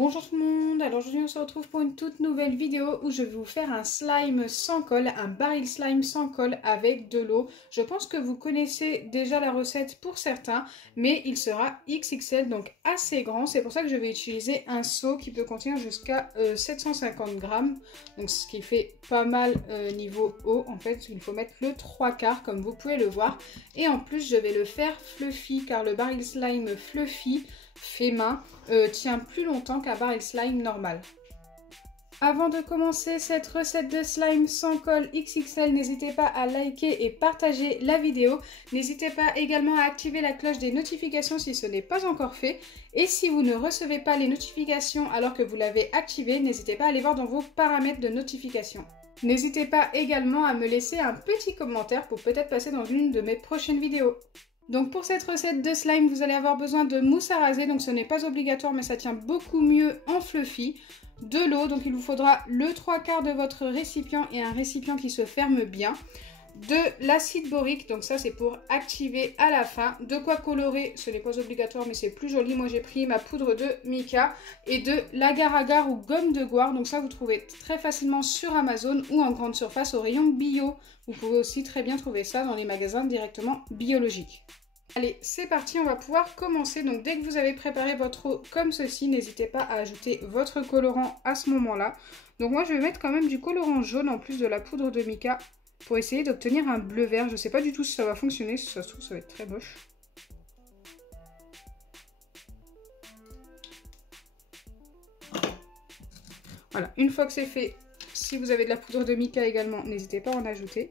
Bonjour tout le monde, alors aujourd'hui on se retrouve pour une toute nouvelle vidéo où je vais vous faire un slime sans colle, un baril slime sans colle avec de l'eau. Je pense que vous connaissez déjà la recette pour certains, mais il sera XXL, donc assez grand. C'est pour ça que je vais utiliser un seau qui peut contenir jusqu'à 750 grammes, donc ce qui fait pas mal niveau eau. En fait, il faut mettre le 3/4 comme vous pouvez le voir. Et en plus, je vais le faire fluffy car le baril slime fluffy fait main tient plus longtemps qu'un baril slime normal. Avant de commencer cette recette de slime sans colle XXL, n'hésitez pas à liker et partager la vidéo. N'hésitez pas également à activer la cloche des notifications si ce n'est pas encore fait. Et si vous ne recevez pas les notifications alors que vous l'avez activé, n'hésitez pas à aller voir dans vos paramètres de notification. N'hésitez pas également à me laisser un petit commentaire pour peut-être passer dans une de mes prochaines vidéos. Donc pour cette recette de slime, vous allez avoir besoin de mousse à raser, donc ce n'est pas obligatoire mais ça tient beaucoup mieux en fluffy. De l'eau, donc il vous faudra le 3/4 de votre récipient et un récipient qui se ferme bien. De l'acide borique, donc ça c'est pour activer à la fin. De quoi colorer, ce n'est pas obligatoire mais c'est plus joli. Moi j'ai pris ma poudre de mica et de l'agar-agar ou gomme de goire. Donc ça vous trouvez très facilement sur Amazon ou en grande surface au rayon bio. Vous pouvez aussi très bien trouver ça dans les magasins directement biologiques. Allez, c'est parti, on va pouvoir commencer. Donc dès que vous avez préparé votre eau comme ceci, n'hésitez pas à ajouter votre colorant à ce moment-là. Donc moi je vais mettre quand même du colorant jaune en plus de la poudre de mica pour essayer d'obtenir un bleu vert. Je ne sais pas du tout si ça va fonctionner, si ça se trouve ça va être très moche. Voilà, une fois que c'est fait, si vous avez de la poudre de mica également, n'hésitez pas à en ajouter.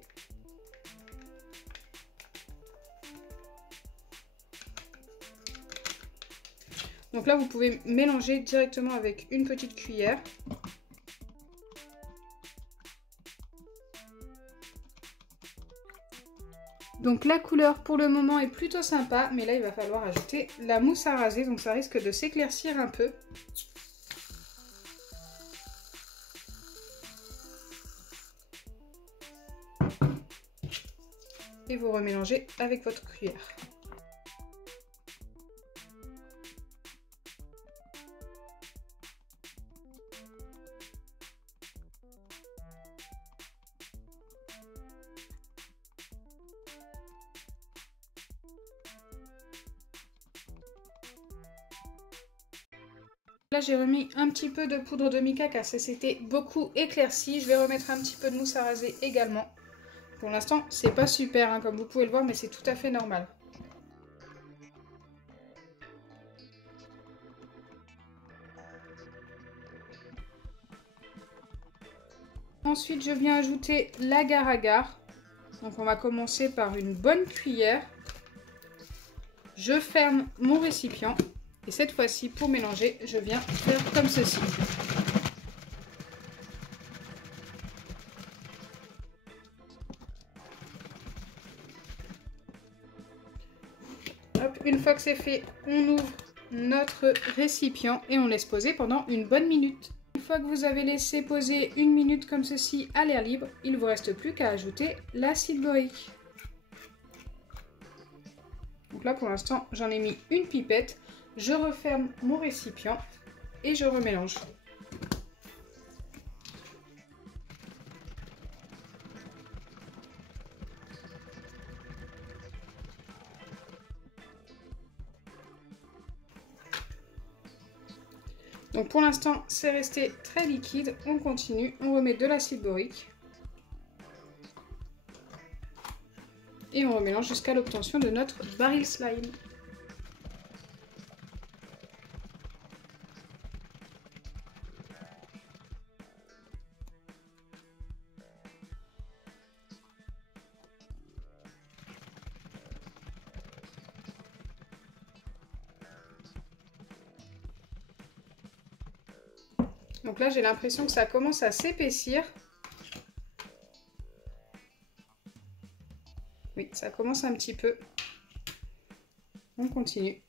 Donc là, vous pouvez mélanger directement avec une petite cuillère. Donc la couleur pour le moment est plutôt sympa, mais là il va falloir ajouter la mousse à raser, donc ça risque de s'éclaircir un peu. Et vous remélangez avec votre cuillère. Là j'ai remis un petit peu de poudre de mica car ça s'était beaucoup éclairci. Je vais remettre un petit peu de mousse à raser également. Pour l'instant c'est pas super hein, comme vous pouvez le voir, mais c'est tout à fait normal. Ensuite je viens ajouter l'agar-agar. Donc on va commencer par une bonne cuillère. Je ferme mon récipient. Et cette fois-ci, pour mélanger, je viens faire comme ceci. Hop, une fois que c'est fait, on ouvre notre récipient et on laisse poser pendant une bonne minute. Une fois que vous avez laissé poser une minute comme ceci à l'air libre, il ne vous reste plus qu'à ajouter l'acide borique. Donc là, pour l'instant, j'en ai mis une pipette. Je referme mon récipient et je remélange. Donc pour l'instant, c'est resté très liquide. On continue, on remet de l'acide borique. Et on remélange jusqu'à l'obtention de notre baril slime. Donc là, j'ai l'impression que ça commence à s'épaissir. Oui, ça commence un petit peu. On continue.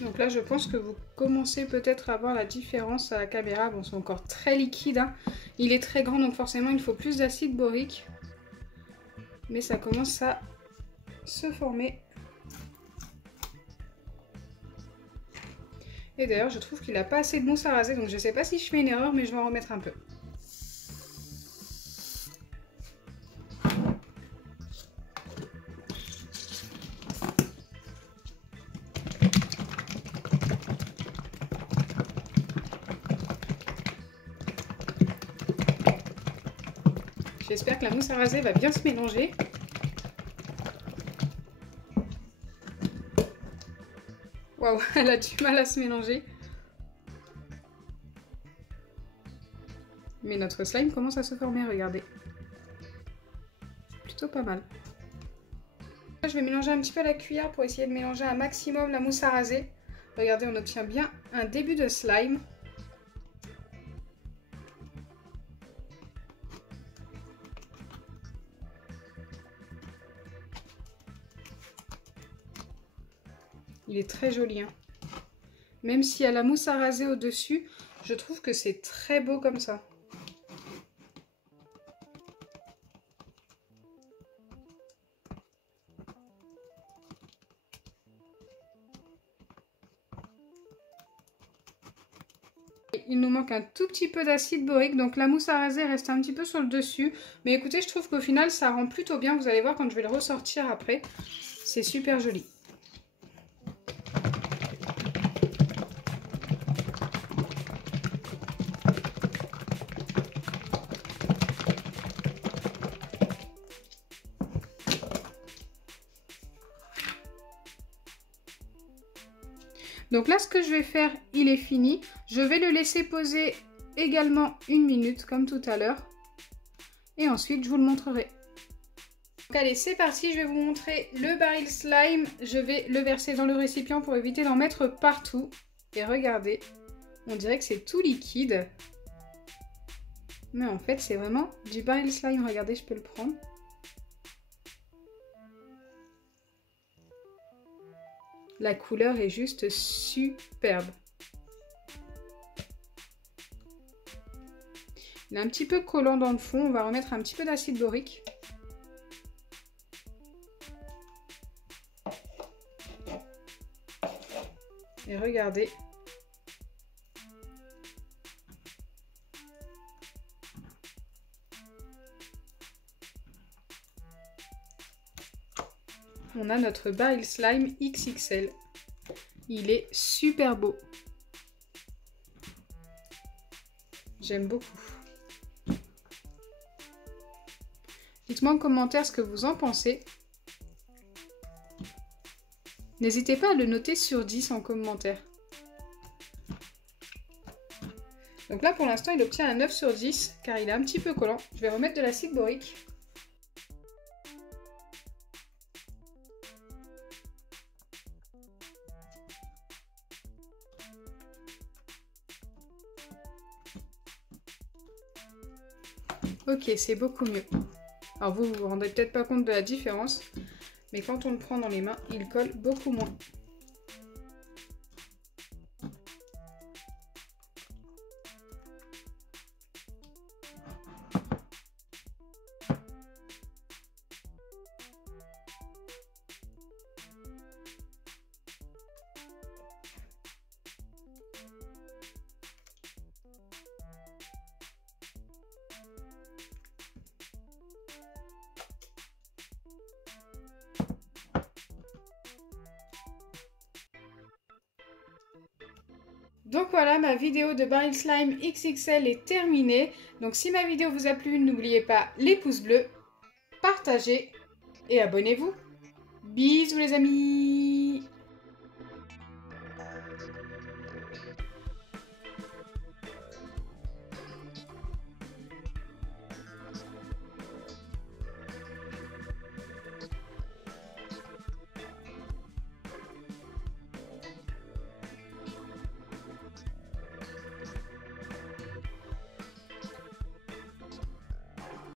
Donc là, je pense que vous commencez peut-être à voir la différence à la caméra. Bon, c'est encore très liquide, hein. Il est très grand, donc forcément, il faut plus d'acide borique. Mais ça commence à se former. Et d'ailleurs, je trouve qu'il n'a pas assez de mousse à raser, donc je ne sais pas si je fais une erreur, mais je vais en remettre un peu. J'espère que la mousse à raser va bien se mélanger. Waouh, elle a du mal à se mélanger. Mais notre slime commence à se former, regardez. Plutôt pas mal. Je vais mélanger un petit peu à la cuillère pour essayer de mélanger un maximum la mousse à raser. Regardez, on obtient bien un début de slime. Il est très joli, hein. Même s'il y a la mousse à raser au-dessus, je trouve que c'est très beau comme ça. Il nous manque un tout petit peu d'acide borique, donc la mousse à raser reste un petit peu sur le dessus. Mais écoutez, je trouve qu'au final, ça rend plutôt bien. Vous allez voir quand je vais le ressortir après. C'est super joli. Donc là, ce que je vais faire, il est fini. Je vais le laisser poser également 1 minute, comme tout à l'heure. Et ensuite, je vous le montrerai. Donc allez, c'est parti. Je vais vous montrer le baril slime. Je vais le verser dans le récipient pour éviter d'en mettre partout. Et regardez, on dirait que c'est tout liquide. Mais en fait, c'est vraiment du baril slime. Regardez, je peux le prendre. La couleur est juste superbe. Il est un petit peu collant dans le fond. On va remettre un petit peu d'acide borique. Et regardez. On a notre baril slime XXL. Il est super beau. J'aime beaucoup. Dites-moi en commentaire ce que vous en pensez. N'hésitez pas à le noter sur 10 en commentaire. Donc là pour l'instant il obtient un 9 sur 10 car il est un petit peu collant. Je vais remettre de l'acide borique. Ok, c'est beaucoup mieux. Alors vous vous rendez peut-être pas compte de la différence, mais quand on le prend dans les mains, il colle beaucoup moins. Donc voilà, ma vidéo de baril slime XXL est terminée. Donc si ma vidéo vous a plu, n'oubliez pas les pouces bleus, partagez et abonnez-vous. Bisous les amis!